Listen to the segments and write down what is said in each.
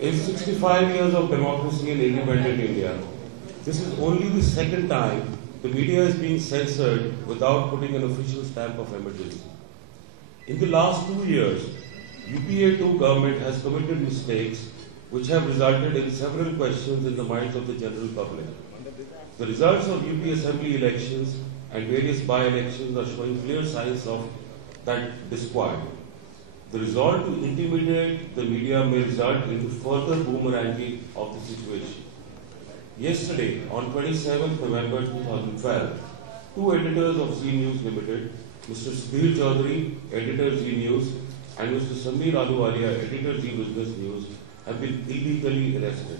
In 65 years of democracy in independent India, this is only the second time the media is being censored without putting an official stamp of emergency. In the last 2 years, UPA-2 government has committed mistakes which have resulted in several questions in the minds of the general public. The results of UP Assembly elections and various by-elections are showing clear signs of that disquiet. The resolve to intimidate the media may result in further boomeranging of the situation. Yesterday, on 27th November 2012, two editors of Zee News Limited, Mr. Sudhir Chaudhary, editor Zee News, and Mr. Sameer Ahluwalia, editor Zee Business News, have been illegally arrested.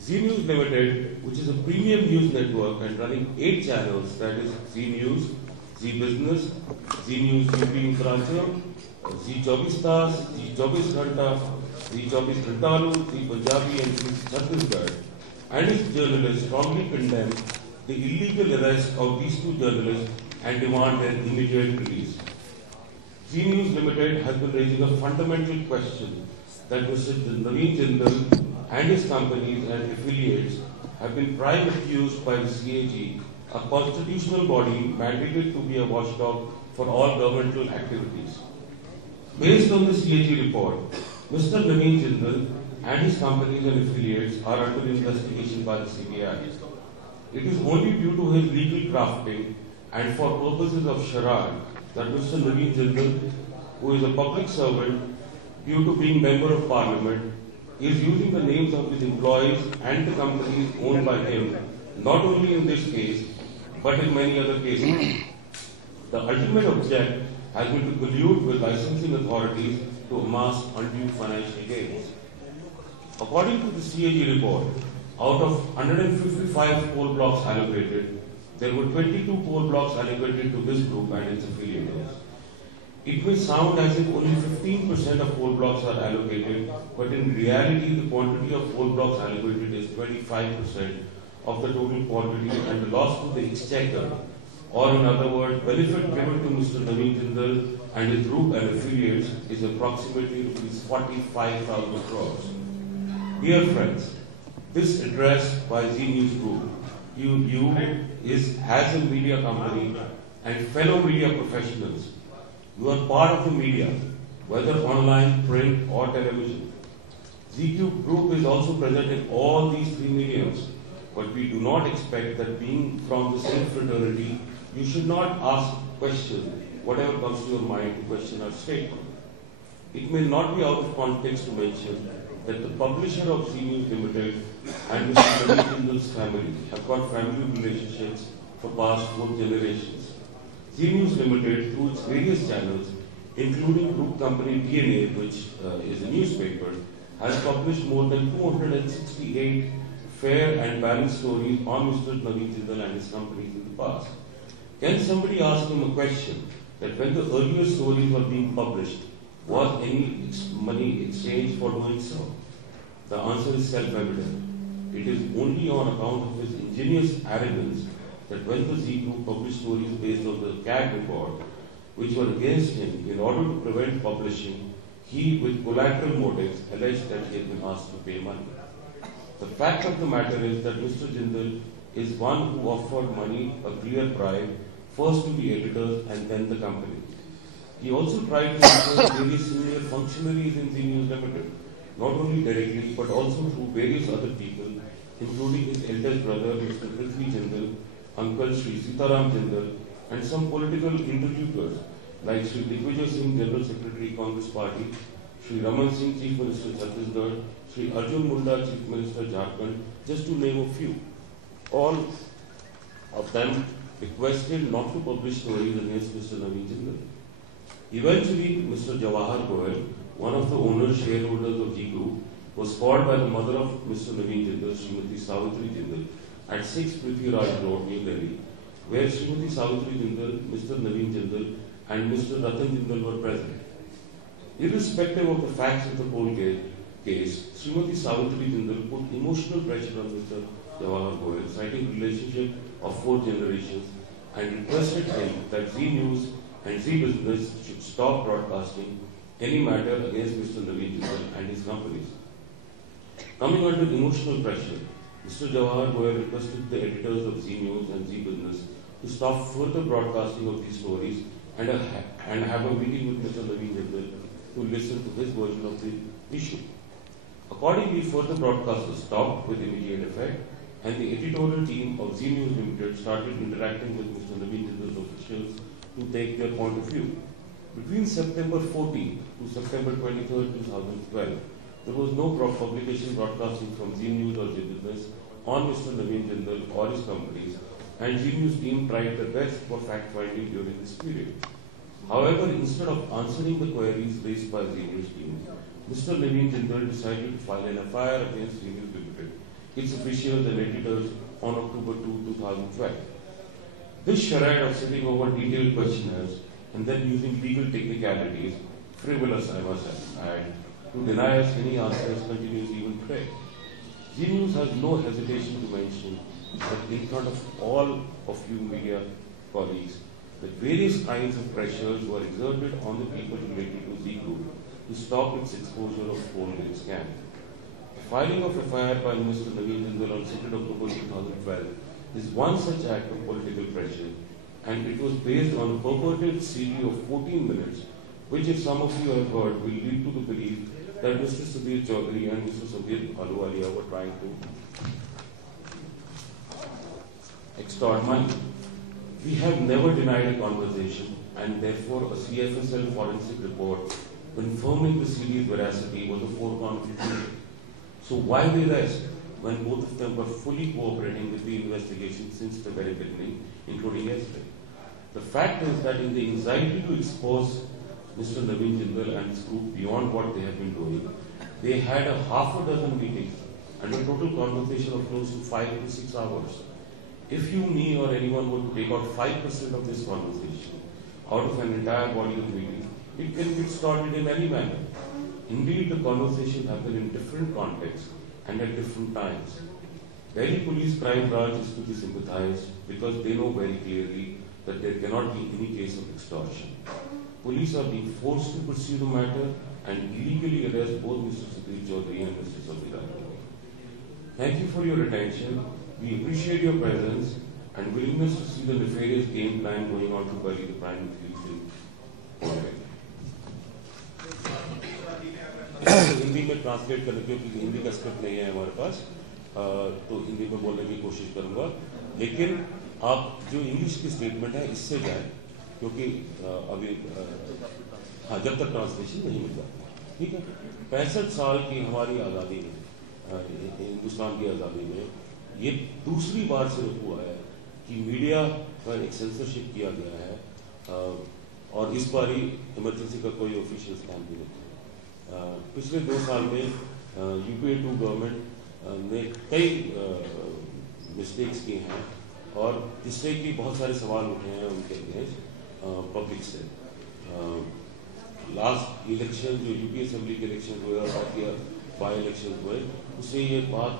Zee News Limited, which is a premium news network and running 8 channels, that is Zee News, Zee Business, Zee News UP Uttaranchal, Zee 24 Tars, Zee 24 Ghanta, Zee 24 Ghantalu, Zee Punjabi and Zee Chhattisgarh, and its journalists strongly condemn the illegal arrest of these two journalists and demand their immediate release. Zee News Limited has been raising a fundamental question that Mr. Naveen Jindal and his companies and affiliates have been prime accused by the CAG, a constitutional body mandated to be a watchdog for all governmental activities. Based on the CAG report, Mr. Naveen Jindal and his companies and affiliates are under investigation by the CBI. It is only due to his legal crafting and for purposes of charade that Mr. Naveen Jindal, who is a public servant due to being member of parliament, is using the names of his employees and the companies owned by him, not only in this case, but in many other cases. The ultimate object has been to collude with licensing authorities to amass undue financial gains. According to the CAG report, out of 155 coal blocks allocated, there were 22 coal blocks allocated to this group and its affiliates. It may sound as if only 15% of coal blocks are allocated, but in reality the quantity of coal blocks allocated is 25% of the total quantity, and the loss to the exchequer, or in other words, benefit given to Mr. Naveen Jindal and his group and affiliates is approximately rupees 45,000 crores. Dear friends, this address by Zee News Group, as a media company and fellow media professionals, you are part of the media, whether online, print or television. Zee Group is also present in all these three mediums, but we do not expect that being from the same fraternity, you should not ask questions, whatever comes to your mind to question our statement. It may not be out of context to mention that the publisher of Zee News Limited and Mr. Naveen Jindal's family have got family relationships for past 4 generations. Zee News Limited, through its various channels, including group company DNA, which is a newspaper, has published more than 268 fair and balanced stories on Mr. Naveen Jindal and his companies in the past. Can somebody ask him a question that when the earlier stories were being published, was any money exchanged for doing so? The answer is self-evident. It is only on account of his ingenious arrogance that when the Zee Group published stories based on the CAG report, which were against him, in order to prevent publishing, he, with collateral motives, alleged that he had been asked to pay money. The fact of the matter is that Mr. Jindal is one who offered money, a clear bribe, first to the editors and then the company. He also tried to influence various senior functionaries in Zee News Limited, not only directly but also through various other people, including his eldest brother, Mr. Prithvi Jindal, Uncle Sri Sitaram Jindal, and some political interlocutors like Sri Digvijay Singh, General Secretary, Congress Party, Sri Raman Singh, Chief Minister, Chhattisgarh, Sri Arjun Munda, Chief Minister, Jharkhand, just to name a few. All of them requested not to publish stories against Mr. Naveen Jindal. Eventually, Mr. Jawahar Goel, one of the owners, shareholders of Zee Group, was called by the mother of Mr. Naveen Jindal, Srimati Savitri Jindal, at 6 Prithviraj Road, New Delhi, where Srimati Savitri Jindal, Mr. Naveen Jindal, and Mr. Ratan Jindal were present. Irrespective of the facts of the whole case, Srimati Savitri Jindal put emotional pressure on Mr. Jawahar Goel, citing relationship of 4 generations, and requested him that Zee News and Zee Business should stop broadcasting any matter against Mr. Naveen Jindal and his companies. Coming under emotional pressure, Mr. Jawahar Goyal requested the editors of Zee News and Zee Business to stop further broadcasting of these stories and have a meeting with Mr. Naveen Jindal to listen to his version of the issue. Accordingly, further broadcasts were stopped with immediate effect, and the editorial team of Zee News Limited started interacting with Mr. Naveen Jindal's officials to take their point of view. Between September 14 to September 23, 2012, there was no publication broadcasting from Zee News or Zee Business on Mr. Naveen Jindal or his companies, and Zee News team tried their best for fact-finding during this period. However, instead of answering the queries raised by Zee News team, Mr. Naveen Jindal decided to file an FIR against Zee News Limited, its officials and editors on October 2, 2012. This charade of sitting over detailed questionnaires and then using legal technicalities, frivolous I must add, to deny us any answers continues even today. Zee News has no hesitation to mention that in front of all of you media colleagues, that various kinds of pressures were exerted on the people related to Zee Group to stop its exposure of phone-based scam. The filing of a FIR by Mr. Naveen Jindal on 2nd October 2012 is one such act of political pressure, and it was based on a purported CD of 14 minutes, which, if some of you have heard, will lead to the belief that Mr. Sudhir Chaudhary and Mr. Sudhir Ahluwalia were trying to extort money. We have never denied a conversation, and therefore a CFSL forensic report confirming the CD's veracity was a foregone conclusion. So why the rest when both of them were fully cooperating with the investigation since the very beginning, including yesterday? The fact is that in the anxiety to expose Mr. Naveen Jindal and his group beyond what they have been doing, they had a half a dozen meetings and a total conversation of close to 5 to 6 hours. If you, me, or anyone were to take out 5% of this conversation out of an entire body of meetings, it can be started in any manner. Indeed, the conversations happen in different contexts and at different times. Delhi Police Crime Branch is to be sympathized because they know very clearly that there cannot be any case of extortion. Police are being forced to pursue the matter and illegally arrest both Mr. Sudhir Chaudhary and Mr. Sudhir Ahluwalia. Thank you for your attention. We appreciate your presence and willingness to see the nefarious game plan going on to bury the prime accused. Hindi में ट्रांसलेट करने क्योंकि हिंदी का स्क्रिप्ट नहीं है हमारे पास, तो हिंदी में बोलने की कोशिश करूंगा, लेकिन आप जो इंग्लिश की स्टेटमेंट है इससे जाए, क्योंकि अभी हाँ जब तक ट्रांसलेशन नहीं मिल जाता, ठीक है। 65 साल की हमारी आज़ादी में, हिंदुस्तान की आज़ादी में ये दूसरी बार सिर्फ हुआ है कि मीडिया पर एक सेंसरशिप किया गया है, और इस बार ही इमरजेंसी का कोई ऑफिशियल स्टैंप भी नहीं। पिछले 2 साल में UPA 2 गवर्नमेंट ने कई मिस्टेक्स किए हैं और जिससे कि बहुत सारे सवाल उठे हैं उनके अगेंस्ट पब्लिक से। लास्ट इलेक्शन जो UP असेंबली के इलेक्शन हुए और बाई इलेक्शन हुए, उससे ये बात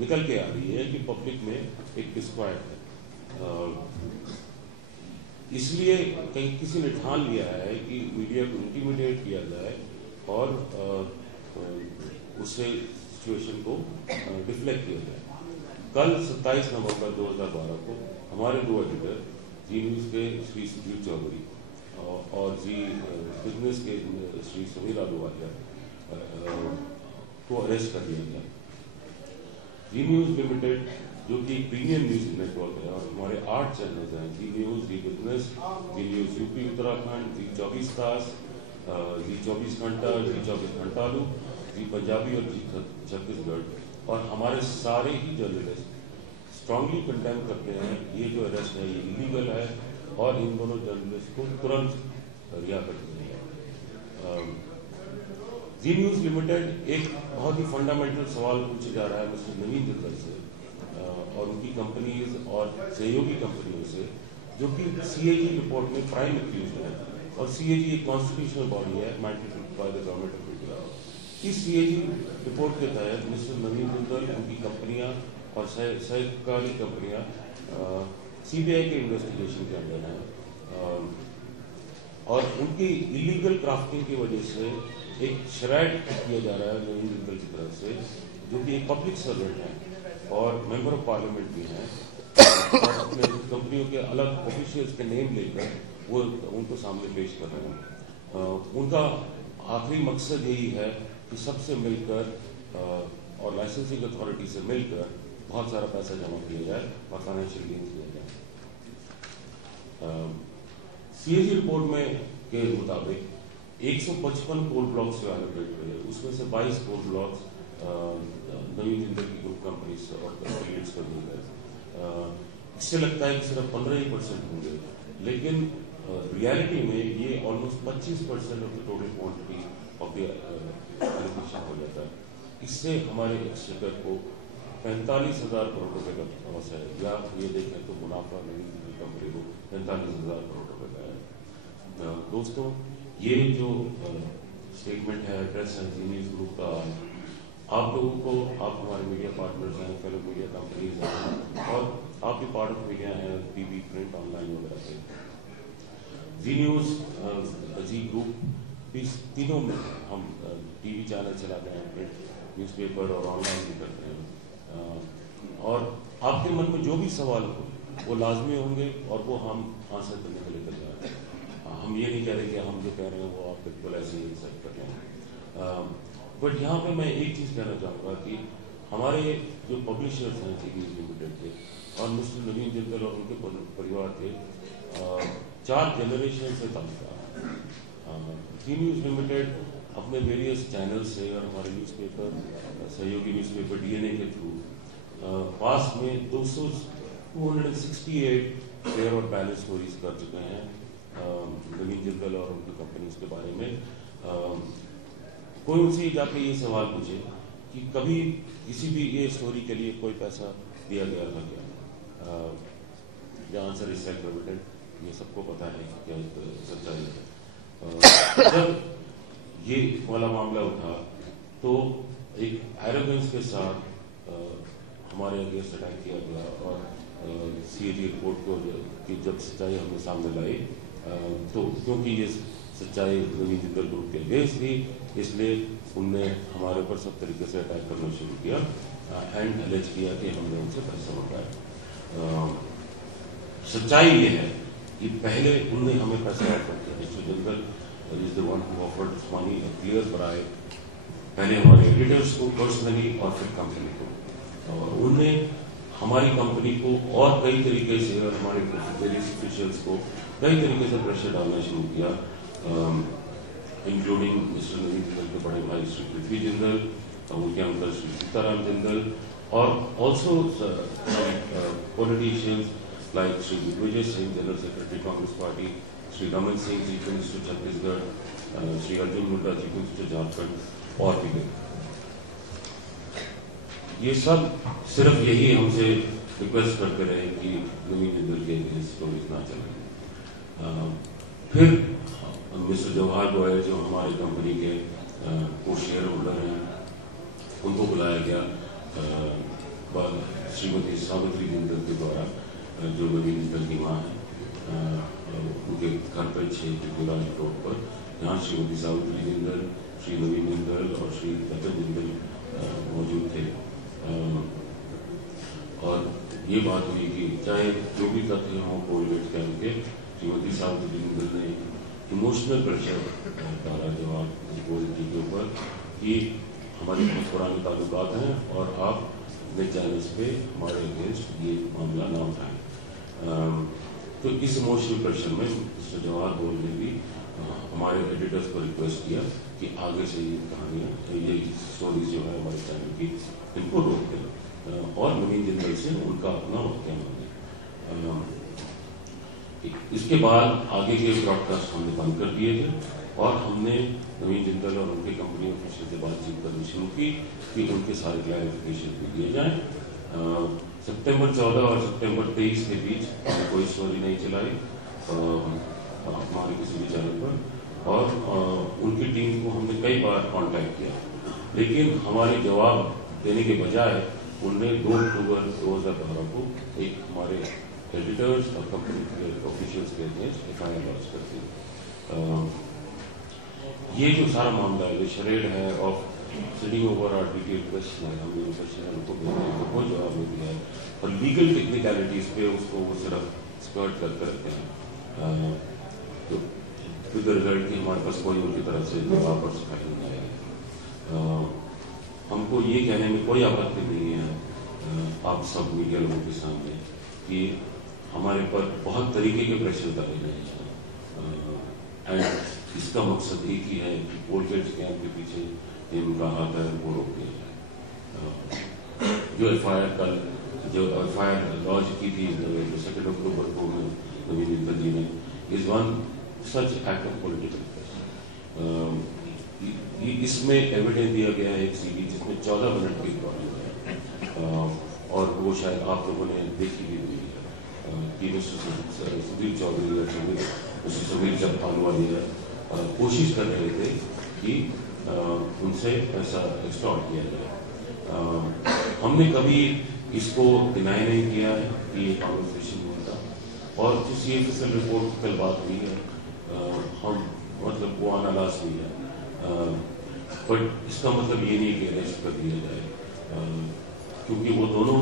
निकल के आ रही है कि पब्लिक में एक डिस्क्वाइट है। इसलिए कहीं किसी ने ठान लिया है कि मीडिया को इंटिमिडेट किया जाए और उससे सिचुएशन को डिफ्लेक्ट किया जाए। कल 27 नवंबर 2012 को हमारे 2 एडिटर, जी न्यूज़ के श्री सुधीर चौधरी और जी बिजनेस के श्री समीर ahluwalia को अरेस्ट कर लिया गया। जी न्यूज़ लिमिटेड जो कि प्रीमियम न्यूज नेटवर्क है और हमारे 8 चैनल्स हैं, जी न्यूज़, जी बिजनेस, जी न्यूज़ UP उत्तराखंड, जी 24 तास, जी 24 घंटा, जी 24 घंटालू, जी पंजाबी और जी छत्तीसगढ़, और हमारे सारे ही जर्नलिस्ट स्ट्रांगली कंडेम करते हैं ये जो अरेस्ट है ये इलीगल है और इन दोनों जर्नलिस्ट को तुरंत रिहा कर दिया है। जी न्यूज़ लिमिटेड एक बहुत ही फंडामेंटल सवाल पूछे जा रहा है मिस्टर नवीन जिंदल से और उनकी कंपनीज और सहयोगी कंपनियों से, जो कि CAG रिपोर्ट में प्राइम एक्यूज है, और CAG एक कॉन्स्टिट्यूशनल बॉडी है mandated by the government of India. इस CAG रिपोर्ट के तहत मिस्टर नवीन जिंदल, उनकी कंपनियां और सहकारी कंपनियां CBI के इन्वेस्टिगेशन के अंडर हैं और उनकी इलीगल क्राफ्टिंग की वजह से एक शरायत किया जा रहा है नवीन जिंदल की तरफ से, जो कि एक पब्लिक सर्वेंट है और मेंबर ऑफ पार्लियामेंट भी हैं, और अपने कंपनियों के अलग ऑफिशियल्स के नेम लेकर वो उनको सामने पेश कर रहे हैं। उनका आखिरी मकसद यही है कि सबसे मिलकर और लाइसेंसिंग अथॉरिटी से मिलकर बहुत सारा पैसा जमा किया जाए और फाइनेंशियल गेन किया जाए। सीएजी रिपोर्ट में के मुताबिक 155 कोल ब्लॉक्स जो एलोकेट हुए, उसमें से 22 कोल ब्लॉक्स नवीन जिंदल की ग्रुप कंपनी और एफिलिएट्स को दिए गए। इससे लगता है कि सिर्फ 15% होंगे, लेकिन रियलिटी में ये ऑलमोस्ट 25% of the total quantity of the allocation हो जाता है। इससे हमारे एक्सचेकर को 45,000 करोड़ रुपए का लॉस है, या ये देखें तो मुनाफा नवीन जिंदल कंपनी को 45,000 करोड़ रुपए का है। दोस्तों, ये जो स्टेटमेंट है, एड्रेस है जी न्यूज़ ग्रुप का, आप लोगों को, आप हमारे मीडिया पार्टनर्स हैं, फेलो मीडिया कंपनीज हैं, और आप भी पार्ट ऑफ मीडिया हैं, टीवी, प्रिंट, ऑनलाइन वगैरह के। जी न्यूज़, जी ग्रुप, इस तीनों में हम टीवी चैनल चलाते हैं, प्रिंट न्यूज़पेपर और ऑनलाइन भी करते हैं, और आपके मन में जो भी सवाल हो वो लाजमी होंगे और वो हम आंसर करने के लिए तैयार हैं। हम ये नहीं कह रहे कि हम जो कह रहे हैं वो आप बिल्कुल ऐसे ही एक्सेप्ट कर लें। बट यहाँ पे मैं एक चीज़ कहना चाहूँगा कि हमारे जो पब्लिशर्स हैं जी न्यूज़ लिमिटेड के और मिस्टर नवीन जिंदल और उनके परिवार के 4 जनरेशन से ताल्लुक है। जी न्यूज़ लिमिटेड अपने वेरियस चैनल से और हमारे न्यूज़पेपर, सहयोगी न्यूज़पेपर डीएनए के थ्रू पास में 268 शेयर और बैलेंस स्टोरीज कर चुके हैं नवीन जिंदल और उनकी कंपनीज के बारे में। कोई उनसे जाके ये सवाल पूछे कि कभी किसी भी ये स्टोरी के लिए कोई पैसा दिया गया था क्या? The answer is self evident, ये सबको पता है क्या सच्चाई है। जब ये वाला मामला उठा तो एक एरोगेंस के साथ हमारे अगेंस्ट अटैक किया गया, और सीएजी रिपोर्ट को की जब सच्चाई हमने सामने लाई, तो क्योंकि ये सच्चाई नवीन जिंदल ग्रुप के अगेंस्ट थी, इसलिए उनने हमारे ऊपर सब तरीके से अटैक करना शुरू किया एंड एलेज किया कि हमने उनसे पैसा उठाया। सच्चाई ये है कि पहले उनने हमें पैसा ऑफर किया। मिस्टर Jindal is the one who offered this money, clear कराए पहले हमारे एडिटर्स को पर्सनली और फिर कंपनी को, और उनने हमारी कंपनी को और कई तरीके से और हमारे वेरियस ऑफिशियल्स को कई तरीके से प्रेशर डालना शुरू किया, इंक्लूडिंग मिस्टर नवीन जिंदल के बड़े भाई श्री पृथ्वी जिंदल, उनके अंकल श्री सीताराम जिंदल, और also politicians like Shri Digvijaya Singh, general secretary Congress party, Shri Raman Singh, chief minister Chhattisgarh, Shri Arjun Munda, chief minister Jharkhand, और भी गए। ये सब सिर्फ यही हमसे रिक्वेस्ट करते रहे कि नवीन जिंदल के स्टोरीज ना चलें। फिर मिस्टर जवाहर गोयल, जो हमारी कंपनी के को शेयर होल्डर हैं, उनको बुलाया गया श्रीमती सावित्री जिंदल के द्वारा, जो नवीन जिंदल की माँ है, उनके घर पर 6 गुलाल रोड पर, यहाँ श्रीमती सावित्री जिंदल, श्री नवीन जिंदल और श्री रतन जिंदल मौजूद थे। और ये बात हुई कि चाहे जो भी तथ्य हों कोलगेट के उनके, श्रीमती सावित्री जिंदल ने इमोशनल प्रेशर डाला जवाब जी के ऊपर कि हमारे बहुत पुराने ताल्लुकात हैं और आप अपने चैनल्स पे हमारे अगेंस्ट ये मामला ना उठाएं। तो इस इमोशनल प्रेशर में मिस्टर जवाहर गोयल ने भी हमारे एडिटर्स को रिक्वेस्ट किया कि आगे से ये कहानियाँ, ये स्टोरीज जो है हमारे चैनल की, इनको रोक दें और नवीन जिंदल से उनका अपना वाक्य मांगे। इसके बाद आगे के ब्रॉडकास्ट हमने बंद कर दिए थे और हमने नवीन जिंदल और उनके कंपनी ऑफिसर से बातचीत करनी शुरू की कि उनके सारे क्लैरिफिकेशन भी दिए जाएं। सितंबर 14 और सितंबर 23 के बीच हमने कोई स्टोरी नहीं चलाई हमारे किसी भी चैनल पर, और उनकी टीम को हमने कई बार कांटेक्ट किया, लेकिन हमारे जवाब देने के बजाय उनने 2 अक्टूबर 2012 को एक हमारे एडिटर्स और कंपनी के ऑफिशियल्स के अगेंस्ट FIR लॉन्च कर दी। ये जो सारा मामला है, जो शरेड है of sitting over our detail question है, हमने क्वेश्चन उनको भेजे तो कोई जवाब नहीं दिया है, और लीगल टेक्निकलिटीज पे उसको वो सिर्फ स्कर्ट करते रहते हैं, तो विद रिजल्ट कि हमारे पास कोई उनकी तरफ से जवाब और सफाई नहीं आएगा। हमको ये कहने में कोई आपत्ति नहीं है आप सब मीडिया लोगों के सामने कि हमारे पर बहुत तरीके के प्रेशर डाले गए हैं, एंड इसका मकसद एक ही है कि कोलगेट स्कैम के पीछे इनका हाथ है वो रोक दिया जाए। जो एफआईआर लॉन्च की थी 2 अक्टूबर को नवीन मित्तल जी ने, is one such act of political pressure. इसमें एविडेंस दिया गया है एक सीडी जिसमें 14 मिनट की रिकॉर्डिंग है, और वो शायद आप लोगों ने देखी भी हुई है कि सुधीर चौधरी और सुधीर चंपालवाली कोशिश कर रहे थे कि उनसे ऐसा एक्सटॉर्ट किया जाए। हमने कभी इसको डिनाई नहीं किया है कि ये कॉन्वर्सेशन हुआ था, और जो CFSL रिपोर्ट की कल बात हुई है, हम मतलब वो अनालास हुई है, बट इसका मतलब ये नहीं कि अरेस्ट कर दिया जाए, क्योंकि वो दोनों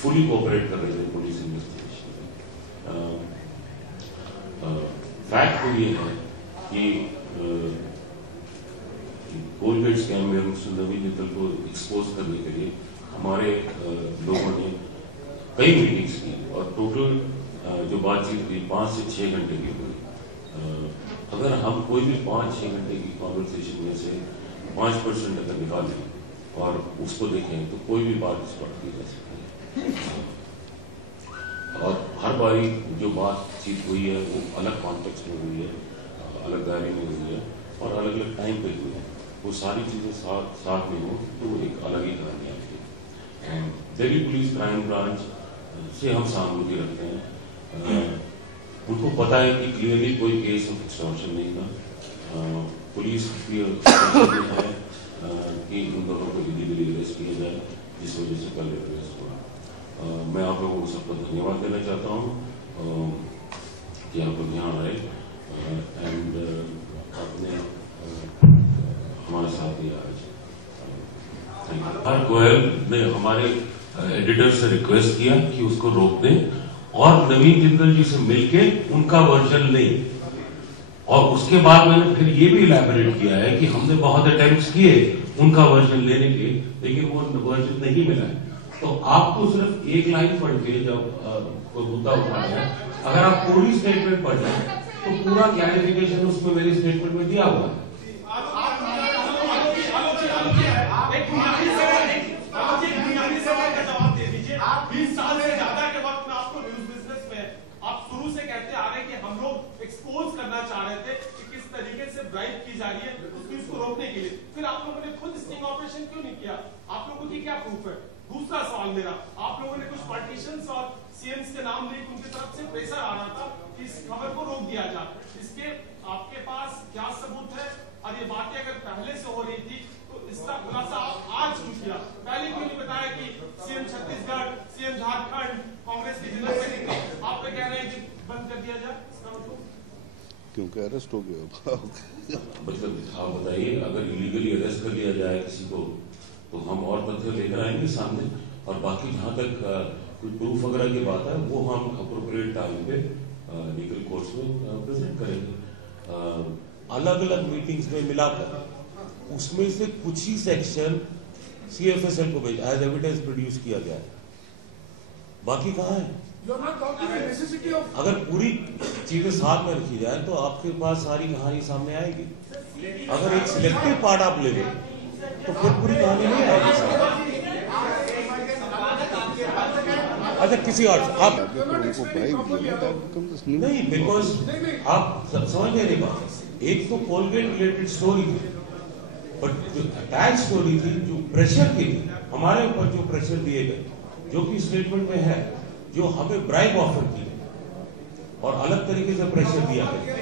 फुली कोऑपरेट कर रहे थे पुलिस इन्वेस्टिगेशन में। फैक्ट तो ये है कि कोलगेट स्कैम में नवीन मित्तल को एक्सपोज करने के लिए हमारे लोगों ने कई मीटिंग्स की, और टोटल जो बातचीत हुई 5 से 6 घंटे की हुई। अगर हम कोई भी 5-6 घंटे की कॉन्वर्सेशन में से 5% अगर निकालें और उसको देखें तो कोई भी बात स्पॉट की जा सकती है, और हर बारी जो बातचीत हुई है वो अलग कॉन्टेक्स्ट में हुई है, अलग दायरे में हुई है, और अलग अलग टाइम पे हुई है। वो सारी चीज़ें साथ में हो तो एक अलग ही कहानी आती है। दिल्ली पुलिस क्राइम ब्रांच से हम सहानुभूति रखते हैं, उनको पता है कि क्लियरली कोई केस ऑफ एक्सटॉर्शन नहीं था। पुलिस की है कि उन दोनों को इलीगली अरेस्ट किया जाए, जिस वजह से कल अरेस्ट हुआ। मैं आप लोगों को सबको धन्यवाद देना चाहता हूँ कि आप लोग यहाँ आए एंड आपने हमारे साथ दिया आज। गोयल ने हमारे एडिटर से रिक्वेस्ट किया कि उसको रोक दें, और नवीन जिंदल जी से मिलके उनका वर्जन लें, और उसके बाद मैंने फिर ये भी इलैबोरेट किया है कि हमने बहुत अटेम्प्ट्स किए उनका वर्जन लेने के, लेकिन वो वर्जन नहीं मिला है। तो आपको सिर्फ एक लाइन पढ़ के जब कोई मुद्दा उठाना है, अगर आप पूरी स्टेटमेंट पढ़ लें तो पूरा क्लैरिफिकेशन उसमें मेरी स्टेटमेंट में दिया हुआ है। जवाब दे दीजिए। 20 साल से ज्यादा के वक्त में आपको न्यूज बिजनेस में आप शुरू से कहते आ रहे कि हम लोग एक्सपोज करना चाह रहे थे कि किस तरीके से ब्राइब की जा रही है उसको रोकने के लिए, फिर आप लोगों ने खुद स्टिंग ऑपरेशन क्यों नहीं किया? आप लोगों की क्या प्रूफ है? दूसरा सवाल मेरा, आप लोगों ने कुछ पॉलिटिशियंस और सीएम्स के नाम लिए, उनकी तरफ से प्रेशर आ रहा था कि इस खबर को रोक दिया जाए, इसके आपके पास क्या सबूत है? और ये बातें अगर पहले से हो रही थी तो इसका खुलासा आप आज क्यों किया? पहले क्यों नहीं बताया कि सीएम छत्तीसगढ़, सीएम झारखंड, कांग्रेस की जनरल सेक्रेटरी आप पे कह रहे हैं कि बंद कर दिया जाए, इसका मतलब क्योंकि अरेस्ट हो गया। मतलब आप बताइए, अगर इलीगली अरेस्ट कर लिया जाए किसी को तो हम और तथ्य लेकर आएंगे सामने, और बाकी जहाँ तक कोई प्रूफ वगैरह की बात है वो हम अप्रोप्रिएट टाइम पे लीगल कोर्ट्स में प्रेजेंट करेंगे। अलग अलग मीटिंग्स में मिलाकर उसमें से कुछ ही सेक्शन CFSL को भेजा, एज एविडेंस प्रोड्यूस किया गया है, बाकी कहाँ है? अगर पूरी चीजें साथ में रखी जाए तो आपके पास सारी कहानी सामने आएगी। अगर एक सिलेक्टिव पार्ट आप ले लो तो फिर पूरी कहानी नहीं आएगी सामने। अच्छा, किसी और आप नहीं, बिकॉज आप समझ नहीं बात। एक तो कोलगेट रिलेटेड स्टोरी थी, बट जो अटैच स्टोरी थी, जो प्रेशर की थी हमारे ऊपर, जो प्रेशर दिए गए, जो कि स्टेटमेंट में है, जो हमें ब्राइब ऑफर की और अलग तरीके से प्रेशर दिया गया,